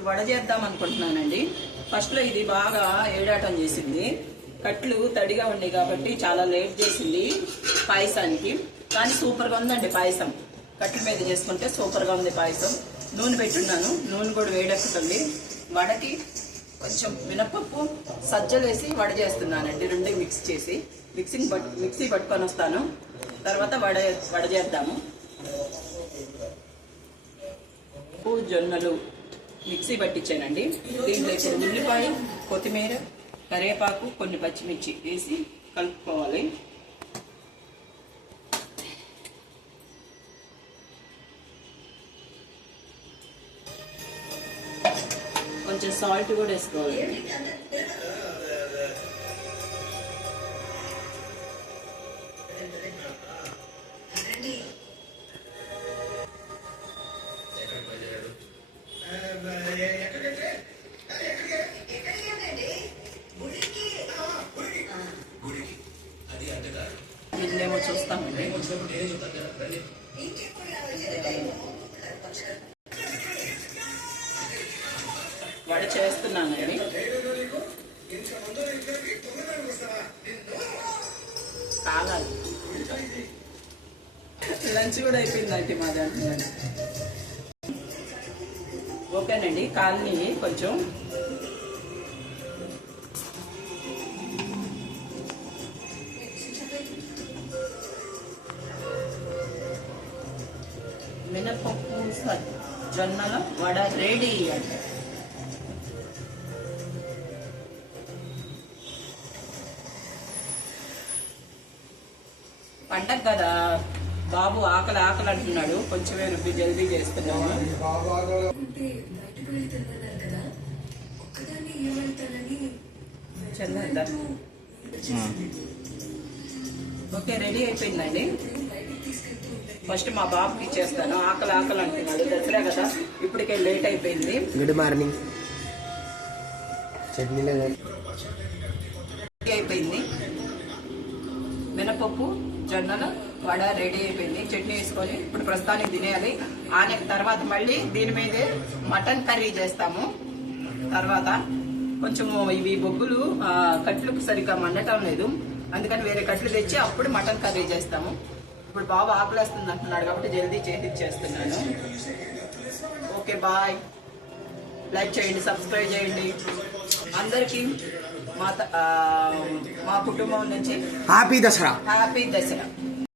ఇప్పుడు వడ చేద్దాం అనుకుంటున్నానండి. ఫస్ట్లో ఇది బాగా ఏడాటం చేసింది, కట్లు తడిగా ఉన్నాయి కాబట్టి చాలా లేట్ చేసింది పాయసానికి. కానీ సూపర్గా ఉందండి పాయసం. కట్ల మీద చేసుకుంటే సూపర్గా ఉంది పాయసం. నూనె పెట్టున్నాను, నూనె కూడా వేడెక్కుతుంది. వడకి కొంచెం మినపప్పు సజ్జలు వేసి వడ చేస్తున్నానండి. రెండు మిక్స్ చేసి మిక్సీ పట్టుకొని వస్తాను. తర్వాత వడ చేద్దాము. జొన్నలు మిక్సీ పట్టించానండి. దీంట్లో ఇప్పుడు ఉల్లిపాయ, కొత్తిమీర, కరివేపాకు, కొన్ని పచ్చిమిర్చి వేసి కలుపుకోవాలి. కొంచెం సాల్ట్ కూడా వేసుకోవాలి. ఇల్లేమో చూస్తామండి. వడ చేస్తున్నానండి. కాలాలి. లంచ్ కూడా అయిపోయిందండి మా దాంట్లో. ఓకేనండి, కాల్ని కొంచెం మినపప్పు జొన్నల వడ రెడీ అండి. పండగ కదా, బాబు ఆకలి అంటున్నాడు. కొంచెమే రుబ్బి జల్దీ చేస్తున్నాము. ఓకే, రెడీ అయిపోయిందండి. ఫస్ట్ మా బాబుకి ఇచ్చేస్తాను. ఆకలి అంటున్నాడు. దసరా కదా, ఇప్పటికే లేట్ అయిపోయింది. Good morning. చట్నీ అయిపోయింది. మినపప్పు జొన్నల వడ రెడీ అయిపోయింది. చట్నీ వేసుకొని ఇప్పుడు ప్రస్తుతానికి తినేయాలి. ఆనే తర్వాత మళ్ళీ దీని మీదే మటన్ కర్రీ చేస్తాము. తర్వాత కొంచెము ఇవి బొగ్గులు కట్లకు సరిగ్గా మండటం లేదు, అందుకని వేరే కట్లు తెచ్చి అప్పుడు మటన్ కర్రీ చేస్తాము. ఇప్పుడు బాబు ఆకలేస్తుంది అంటున్నాడు కాబట్టి జల్దీ చేసి ఇచ్చేస్తున్నాను. Okay, bye. లైక్ చేయండి, సబ్స్క్రైబ్ చేయండి. అందరికీ మా కుటుంబం నుంచి హ్యాపీ దసరా. హ్యాపీ దసరా.